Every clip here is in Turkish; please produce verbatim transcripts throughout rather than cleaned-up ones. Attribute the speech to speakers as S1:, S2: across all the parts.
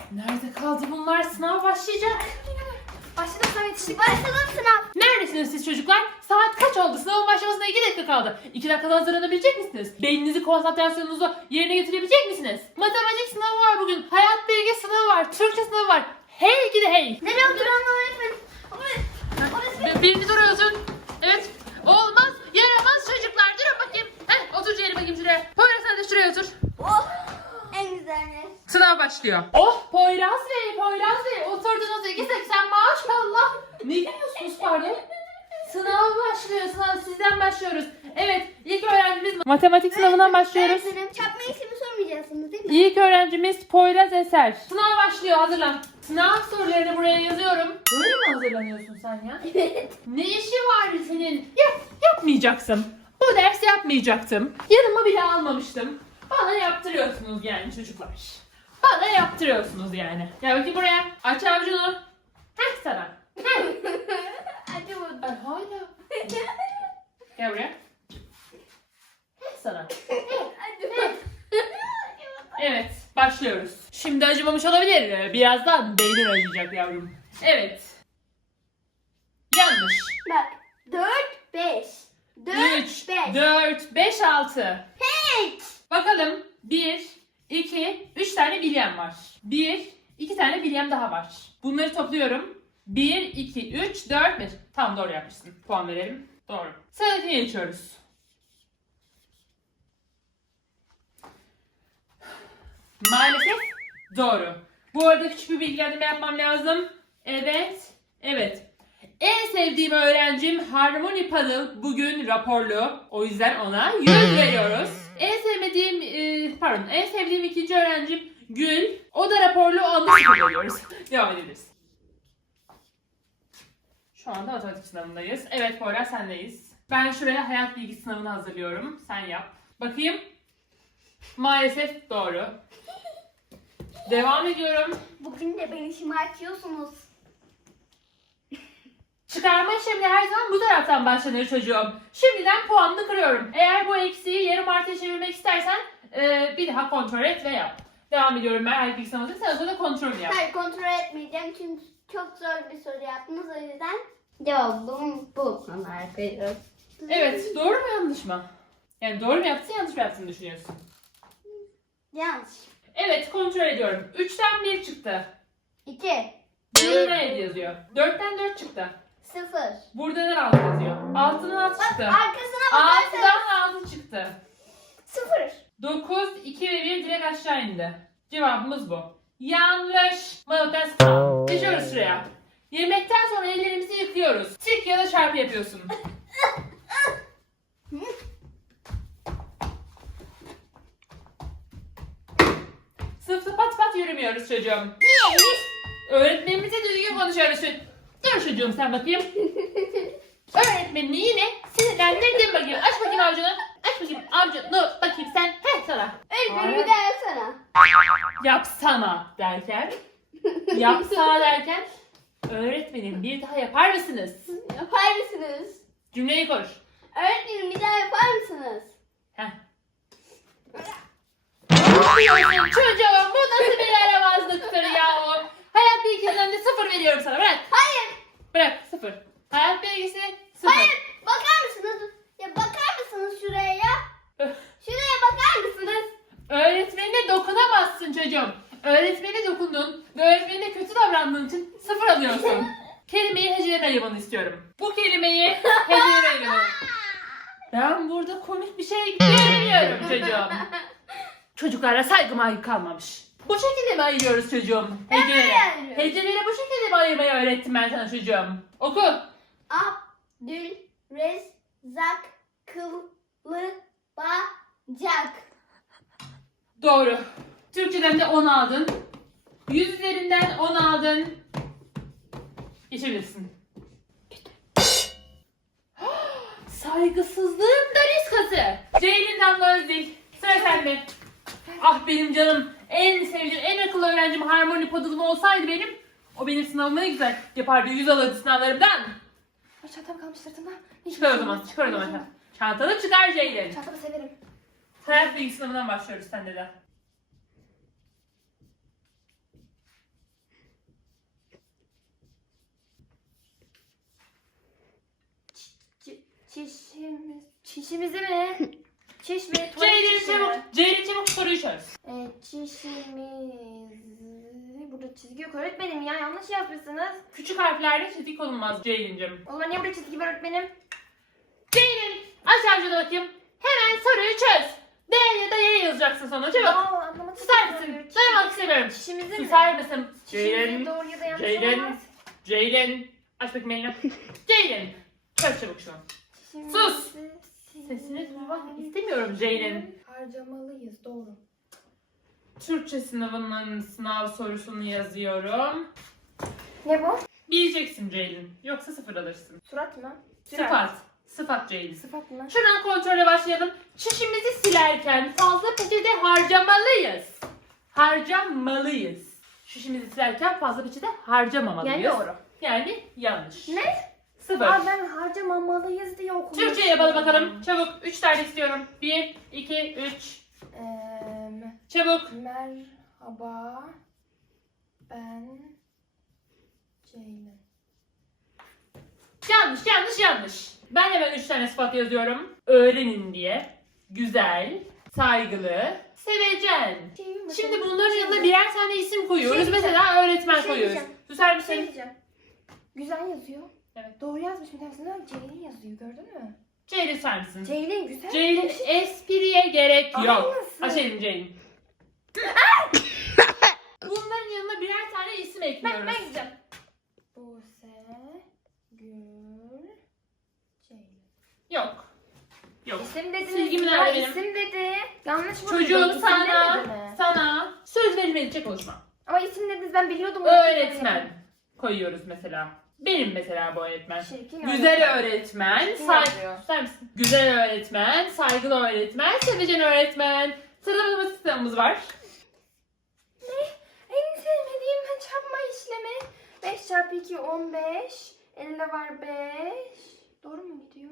S1: Nerede kaldı bunlar? Sınav başlayacak.
S2: Başladım sınav yetiştik. Başladım sınav.
S1: Neredesiniz siz çocuklar? Saat kaç oldu? Sınavın başlamasına iki dakika kaldı. iki dakikada hazırlanabilecek misiniz? Beyninizi, konsantrasyonunuzu yerine getirebilecek misiniz? Matematik sınavı var bugün. Hayat bilgi sınavı var. Türkçe sınavı var. Hey gidi hey.
S2: Nereye oturan öğretmenim?
S1: Bir- Biriniz oraya oturun. Evet. Olmaz. Yaramaz çocuklar. Durun bakayım. Heh, otur Ceylin bakayım şuraya. Poyraz sen de şuraya otur.
S2: Oh! En güzeli.
S1: Sınav başlıyor. Oh Poyraz Bey, Poyraz Bey. Oturdunuz iki seksen maşallah. Ne gülüyorsunuz pardon? Sınav başlıyor. Sınav sizden başlıyoruz. Evet, ilk öğrencimiz matematik sınavından başlıyoruz.
S2: Öğretmenim çarpma işlemi sormayacaksınız değil mi?
S1: İlk öğrencimiz Poyraz Eser. Sınav başlıyor, hazırlan. Sınav sorularını buraya yazıyorum. Böyle mi hazırlanıyorsun sen ya?
S2: Evet.
S1: Ne işi var senin? Yap, yapmayacaksın. Bu ders yapmayacaktım. Yanıma bile almamıştım. Bana yaptırıyorsunuz yani çocuklar. Bana yaptırıyorsunuz yani. Gel bakayım buraya. Aç avucunu. Heh sana. Heh.
S2: Hadi bakalım.
S1: Ay hala. Gel buraya. Heh sana.
S2: Hadi bakalım.
S1: Evet, başlıyoruz. Şimdi acımamış olabilir. Birazdan beynin acıyacak yavrum. Evet. Yanlış.
S2: Bak. Dört, beş. Dört,
S1: üç,
S2: beş.
S1: dört, beş, altı.
S2: Hiç.
S1: Bakalım. bir, iki, üç tane bilyem var. bir, iki tane bilyem daha var. Bunları topluyorum. bir, iki, üç, dört, beş. Tamam doğru yapmışsın. Puan verelim. Doğru. Sıradakine geçiyoruz. Maalesef doğru. Bu arada küçük bir bilgilendirme yapmam lazım. Evet. Evet. En sevdiğim öğrencim Harmony Paddle bugün raporlu. O yüzden ona yüz veriyoruz. En sevmediğim, e, pardon, en sevdiğim ikinci öğrencim Gül. O da raporlu, ona sıfır veriyoruz. Devam edebiliriz. Şu anda matematik sınavındayız. Evet Poyraz sendeyiz. Ben şuraya hayat bilgi sınavını hazırlıyorum. Sen yap. Bakayım. Maalesef doğru. Devam ediyorum.
S2: Bugün de beni şımartıyorsunuz.
S1: Çıkarma işlemine her zaman bu taraftan başlanır çocuğum. Şimdiden puanını kırıyorum. Eğer bu eksiği yarım artıya çevirmek istersen e, bir daha kontrol et ve yap. Devam ediyorum ben her bilgi sınavında. Sen o zaman kontrolünü yap.
S2: Hayır kontrol etmeyeceğim çünkü çok zor bir soru yaptınız o yüzden cevabım bu. Onlar veriyoruz.
S1: Evet, doğru mu yanlış mı? Yani doğru mu yaptın yanlış mı yaptığını düşünüyorsun?
S2: Yanlış.
S1: Evet, kontrol ediyorum. üçten bir çıktı.
S2: İki.
S1: Burada ne yazıyor? dörtten dört çıktı.
S2: Sıfır.
S1: Burada ne altı yazıyor? altıdan altı çıktı.
S2: Arkasına bakarsanız
S1: altıdan altı çıktı.
S2: sıfır.
S1: dokuz, iki ve bir direkt aşağı indi. Cevabımız bu. Yanlış. Matematik sınav. Geçiyoruz şuraya. Yemekten sonra ellerimizi yıkıyoruz. Tik ya da çarpı yapıyorsun. Sınıfta pat pat yürümüyoruz çocuğum.
S2: Niyeymiş?
S1: Öğretmenimize düzgün konuşuyoruz. Dur çocuğum sen bakayım. Öğretmenini yine sinirlendirdin bakayım. Aç bakayım avucunu. Aç bakayım avucunu. Bakayım sen. Heh sana.
S2: Öğretmenim bir daha yapsana.
S1: Yapsana derken. Yapsana derken. Öğretmenim bir daha yapar mısınız?
S2: Yapar mısınız?
S1: Cümleyi konuş.
S2: Öğretmenim bir daha yapar mısınız?
S1: Heh. Çocuğum bu nasıl bir yaramazlıktır ya o. Hayat bilgisinden de sıfır veriyorum sana. Bırak.
S2: Hayır.
S1: Bırak sıfır. Hayat bilgisi sıfır.
S2: Hayır. Bakar mısınız? Ya bakar mısınız şuraya ya? Şuraya bakar mısınız?
S1: Öğretmenine dokunamazsın çocuğum. Öğretmenine dokundun ve öğretmenine kötü davrandığın için sıfır alıyorsun. Kelimeyi heceden ayırmanı istiyorum. Bu kelimeyi heceden ayırmanı. Ben burada komik bir şey göremiyorum çocuğum. Çocuklara saygım ayıp kalmamış. Bu şekilde mi ayırıyoruz çocuğum? Heceleri.
S2: ayırıyorum.
S1: Heceleri bu şekilde mi ayırmayı öğrettim ben sana çocuğum? Oku.
S2: Abdül Rezzak Kıllı Bacak.
S1: Doğru. Türkçeden de on aldın. yüz üzerinden on aldın. Geçebilirsin. Saygısızlığın daniskası. Ceylin Damla Özdil. Sıra sende. Ah benim canım. En sevdiğim, en akıllı öğrencim Harmony Paddle'ım olsaydı benim. O benim sınavımı ne güzel yapardı. Yüz alırdı sınavlarımdan.
S2: Ay çantam kalmış sırtımda.
S1: Çıkar o zaman. Çıkar o zaman. Çantanı çıkar Ceylin.
S2: Çantamı severim.
S1: Hayat bilgi sınavından başlıyoruz sende de.
S3: Çişimiz, çişimizi mi? Çiş mi? Tuvalet
S1: Ceylin
S3: çişi
S1: çabuk.
S3: mi?
S1: Ceylin çabuk soruyu çöz.
S3: E, çişimiz... Burada çizgi yok öğretmenim ya, yanlış yazmışsınız.
S1: Küçük harflerde çizik olunmaz Ceylin'cim.
S3: O zaman niye burada çizgi var öğretmenim?
S1: Ceylin aşağıda bakayım. Hemen soruyu çöz. D ya da Y yazacaksın sonra çabuk.
S3: Aa, anlamadım.
S1: Susar mısın? Duymak istemiyorum.
S3: Çişimizi mi?
S1: Susar mısın?
S3: Çişimizi
S1: Ceylin.
S3: doğru ya da yanlış
S1: Ceylin.
S3: olmaz.
S1: Ceylin. Aç bakayım elini. Ceylin. Çöz çabuk şunu.
S3: Çişimizi
S1: Sus!
S3: siz-
S1: Sesini duymak istemiyorum Ceylin.
S3: Harcamalıyız, doğru.
S1: Türkçe sınavının sınav sorusunu yazıyorum.
S3: Ne bu?
S1: Bileceksin Ceylin. Yoksa sıfır alırsın.
S3: Surat mı?
S1: Sıfat. Sıfat Ceylin.
S3: Sıfat mı?
S1: Şuradan kontrole başlayalım. Çişimizi silerken fazla peçete harcamalıyız. Harcamalıyız. Çişimizi silerken fazla peçete harcamamalıyız.
S3: Yani doğru.
S1: Yani yanlış.
S3: Ne?
S1: Sıfır.
S3: Aa, ben harcamamalıyız diye okumuştum.
S1: Türkçe yapalım bakalım. Çabuk. Üç tane istiyorum. Bir, iki, üç.
S3: Eee...
S1: Çabuk.
S3: Merhaba. Ben... Ceylin.
S1: Yanlış, yanlış, yanlış. Ben hemen üç tane sıfat yazıyorum. Öğrenin diye. Güzel, saygılı, sevecen. Şimdi bunların yanına birer tane isim koyuyoruz.
S3: Şey
S1: Mesela öğretmen
S3: Bir şey
S1: koyuyoruz.
S3: diyeceğim.
S1: Susar
S3: Bir şey
S1: mısın?
S3: diyeceğim. Güzel yazıyor.
S1: Evet.
S3: Doğru yazmış bir tanesinde ama Ceylin yazıyor, gördün mü?
S1: Ceylin susar mısın?
S3: Ceylin güzel.
S1: Ceylin espriye gerek yok.
S3: Aynısı.
S1: Açayım Ceylin. Bunların yanına birer tane isim ekliyoruz.
S3: Ben, ben gideceğim. Buse, Gül, Ceylin.
S1: Yok. Yok.
S3: İsim dediniz.
S1: Silgim
S3: ya,
S1: nerede benim?
S3: İsim dedi. Yanlış mı?
S1: Çocuğum
S3: duydum? İsim
S1: sana,
S3: demedi mi?
S1: sana söz verilmeyecek konuşma.
S3: Ama isim dediniz, ben biliyordum.
S1: Öğretmen koyuyoruz mesela. Benim mesela bu öğretmen.
S3: Çirkin
S1: Güzel öğretmen,
S3: Çirkin
S1: say
S3: yazıyor.
S1: Susar mısın? Güzel öğretmen, saygılı öğretmen, sevecen öğretmen. Sırada matematik sınavımız var.
S3: Ne? En sevmediğim çarpma işlemi. beş çarpı iki on beş. elde var beş. Doğru mu gidiyor?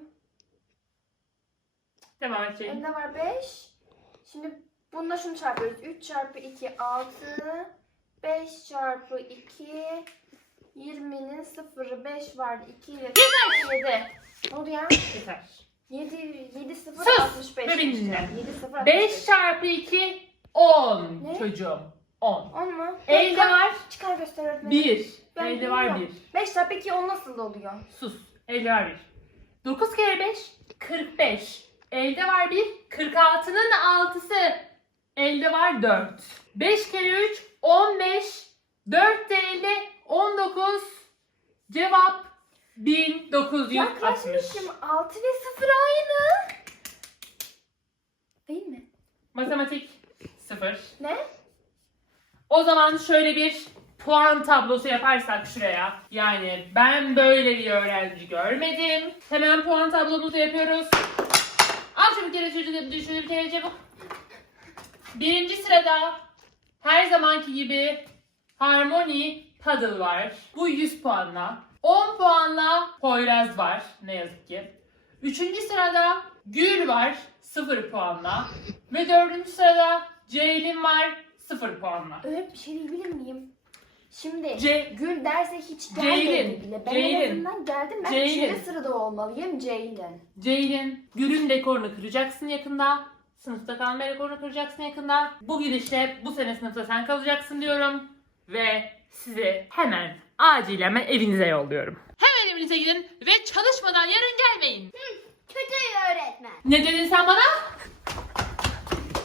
S1: Devam edeceğim.
S3: elde var beş. Şimdi bununla şunu çarpıyoruz. üç çarpı iki altı. beş çarpı iki yirminin sıfırı beş vardı. iki ile yedi. Ne oldu ya?
S1: Yeter.
S3: yedi, yedi sıfır
S1: Sus!
S3: altmış beş.
S1: Ve beni dinle.
S3: yedi sıfır altmış beş.
S1: beş çarpı iki on
S3: Ne?
S1: çocuğum. on.
S3: on mu?
S1: Elde
S3: Çıkar-
S1: var
S3: Çıkar göster öğretmenim.
S1: bir.
S3: Ben
S1: Elde var bir.
S3: bilmiyorum. beş çarpı iki on nasıl oluyor?
S1: Sus. Elde var bir. dokuz kere beş kırk beş. Elde var bir. kırk altının altısı. Elde var dört. beş kere üç on beş. dört de elde on dokuz. Cevap bin dokuz yüz altmış.
S3: Yaklaşmışım. altı ve sıfır aynı. Değil mi?
S1: Matematik sıfır.
S3: Ne?
S1: O zaman şöyle bir puan tablosu yaparsak şuraya. Yani ben böyle bir öğrenci görmedim. Hemen puan tablomuzu yapıyoruz. Al çabuk yere çocuğu düşür bir kere çabuk. Birinci sırada her zamanki gibi Harmony Puddle var. Bu yüz puanla. on puanla Poyraz var. Ne yazık ki. Üçüncü sırada Gül var. sıfır puanla. Ve dördüncü sırada Ceylin var. sıfır puanla.
S3: Öyle bir şey diyebilir miyim? Şimdi
S1: Ce-
S3: Gül derse hiç
S1: Ceylin,
S3: gelmedi bile. Ben
S1: Ceylin,
S3: en azından geldim. Ben
S1: Ceylin.
S3: üçüncü sırada olmalıyım. Ceylin.
S1: Ceylin, Gül'ün rekorunu kıracaksın yakında. Sınıfta kalma rekorunu kıracaksın yakında. Bu gidişle bu sene sınıfta sen kalacaksın diyorum. Ve sizi hemen acilen ben evinize yolluyorum. Hemen evinize gidin ve çalışmadan yarın gelmeyin.
S2: Kötü öğretmen.
S1: Ne dedin sen bana?